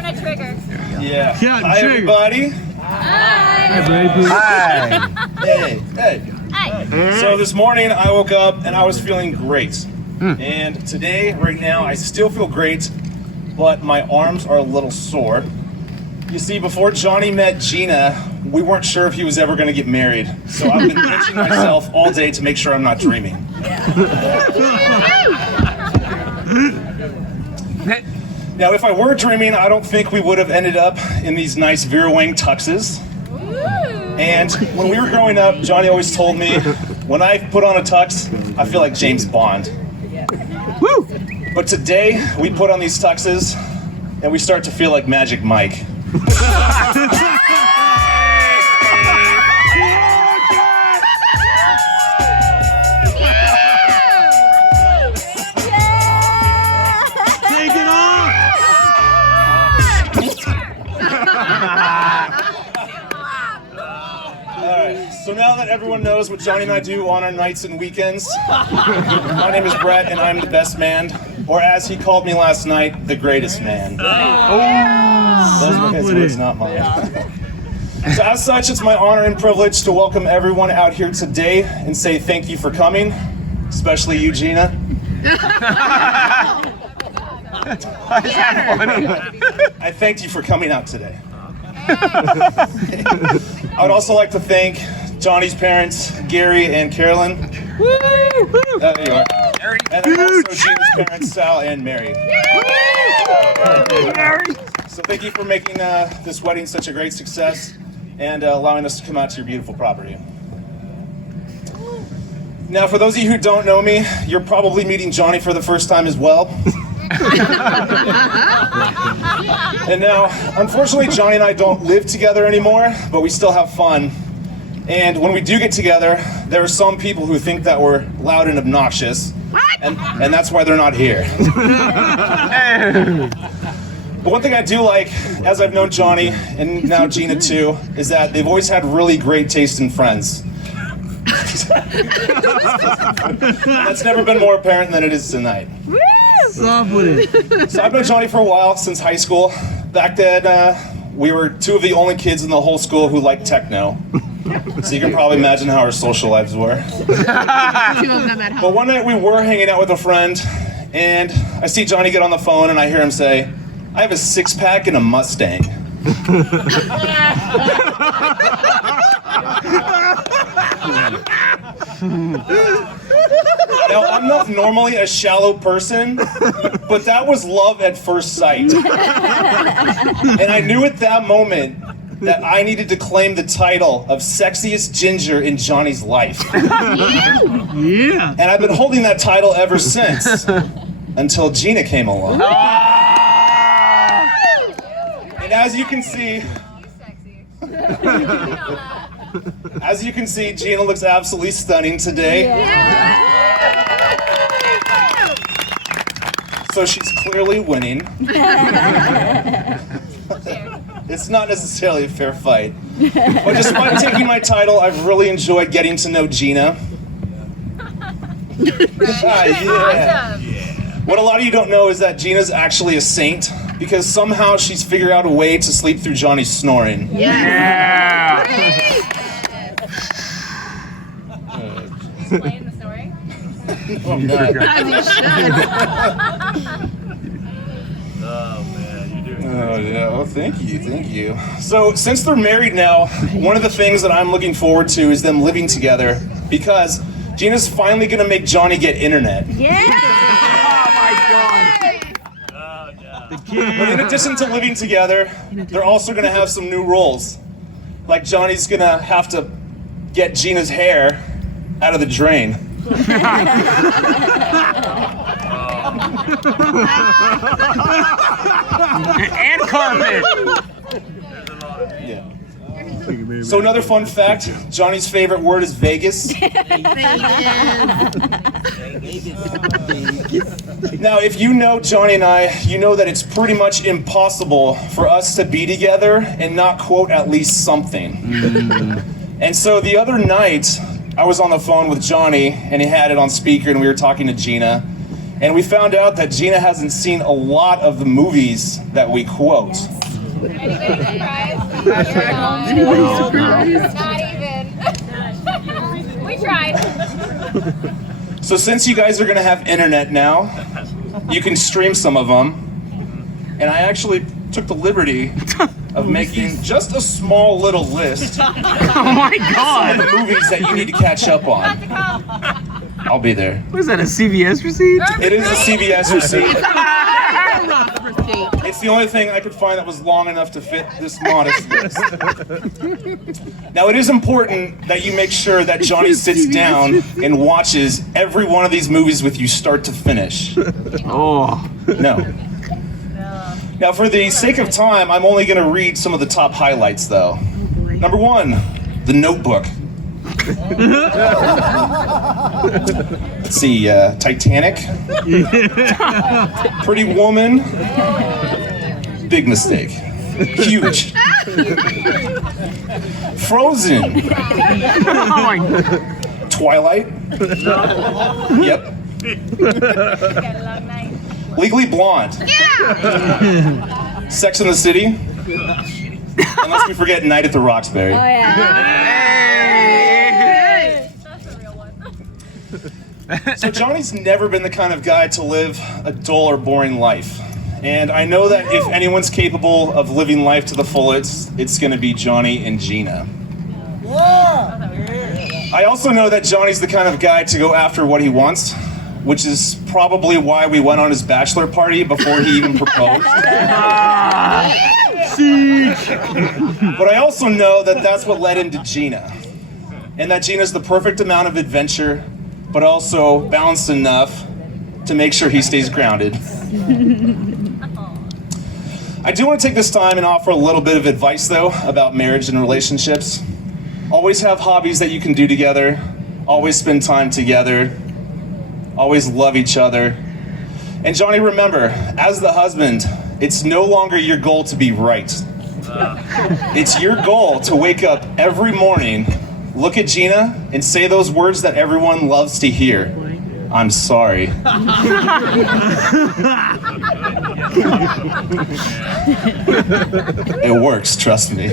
turn a trigger. Yeah. Hi, everybody. Hi. Hi. Hey. Hi. So this morning I woke up and I was feeling great. And today, right now, I still feel great, but my arms are a little sore. You see, before Johnny met Gina, we weren't sure if he was ever going to get married. So I've been pinching myself all day to make sure I'm not dreaming. Now, if I were dreaming, I don't think we would have ended up in these nice Vera Wang tuxes. And when we were growing up, Johnny always told me, when I put on a tux, I feel like James Bond. Woo! But today, we put on these tuxes, and we start to feel like Magic Mike. Take it off! Alright, so now that everyone knows what Johnny and I do on our nights and weekends, my name is Brett, and I'm the best man, or as he called me last night, the greatest man. Those are his words, not mine. So as such, it's my honor and privilege to welcome everyone out here today and say thank you for coming, especially you, Gina. I thanked you for coming out today. I would also like to thank Johnny's parents, Gary and Carolyn. There you are. And then also Gina's parents, Sal and Mary. So thank you for making this wedding such a great success and allowing us to come out to your beautiful property. Now, for those of you who don't know me, you're probably meeting Johnny for the first time as well. And now, unfortunately, Johnny and I don't live together anymore, but we still have fun. And when we do get together, there are some people who think that we're loud and obnoxious, and that's why they're not here. But one thing I do like, as I've known Johnny, and now Gina too, is that they've always had really great taste in friends. That's never been more apparent than it is tonight. Soft with it. So I've known Johnny for a while, since high school. Back then, we were two of the only kids in the whole school who liked techno. So you can probably imagine how our social lives were. But one night we were hanging out with a friend, and I see Johnny get on the phone, and I hear him say, "I have a six-pack and a Mustang." Now, I'm not normally a shallow person, but that was love at first sight. And I knew at that moment that I needed to claim the title of sexiest ginger in Johnny's life. Yeah. And I've been holding that title ever since, until Gina came along. And as you can see, Gina looks absolutely stunning today. So she's clearly winning. It's not necessarily a fair fight. But despite taking my title, I've really enjoyed getting to know Gina. Yeah. What a lot of you don't know is that Gina's actually a saint, because somehow she's figured out a way to sleep through Johnny's snoring. Yeah. Explain the story. Oh, God. Oh man, you're doing Oh, yeah. Well, thank you. So, since they're married now, one of the things that I'm looking forward to is them living together, because Gina's finally gonna make Johnny get internet. But in addition to living together, they're also gonna have some new roles. Like Johnny's gonna have to get Gina's hair out of the drain. And carpet. Yeah. So another fun fact, Johnny's favorite word is Vegas. Now, if you know Johnny and I, you know that it's pretty much impossible for us to be together and not quote at least something. And so the other night, I was on the phone with Johnny, and he had it on speaker, and we were talking to Gina. And we found out that Gina hasn't seen a lot of the movies that we quote. Anybody surprised? Not even. We tried. So since you guys are gonna have internet now, you can stream some of them. And I actually took the liberty of making just a small little list Oh my of God! the movies that you need to catch up on. I'll be there. What is that, a CVS receipt? It is a CVS receipt. It's the only thing I could find that was long enough to fit this modest list. Now, it is important that you make sure that Johnny sits down and watches every one of these movies with you start to finish. Oh. No. Now, for the sake of time, I'm only going to read some of the top highlights, though. Number 1, The Notebook. Let's see, Titanic. Pretty Woman. Big mistake. Huge. Frozen. Oh my God. Twilight. Yep. Got a long night. Legally Blonde. Sex and the City. Unless we forget Night at the Roxbury. yeah. That's a real one. So Johnny's never been the kind of guy to live a dull or boring life. And I know that if anyone's capable of living life to the fullest, it's gonna be Johnny and Gina. I also know that Johnny's the kind of guy to go after what he wants, which is probably why we went on his bachelor party before he even proposed. But I also know that that's what led him to Gina. And that Gina's the perfect amount of adventure, but also balanced enough to make sure he stays grounded. I do want to take this time and offer a little bit of advice, though, about marriage and relationships. Always have hobbies that you can do together. Always spend time together. Always love each other. And Johnny, remember, as the husband, it's no longer your goal to be right. It's your goal to wake up every morning, look at Gina, and say those words that everyone loves to hear. I'm sorry. It works, trust me.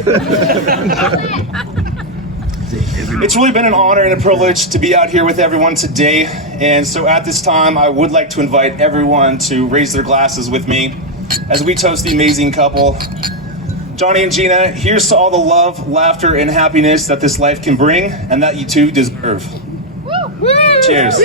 It's really been an honor and a privilege to be out here with everyone today. And so at this time, I would like to invite everyone to raise their glasses with me as we toast the amazing couple. Johnny and Gina, here's to all the love, laughter, and happiness that this life can bring and that you two deserve. Cheers.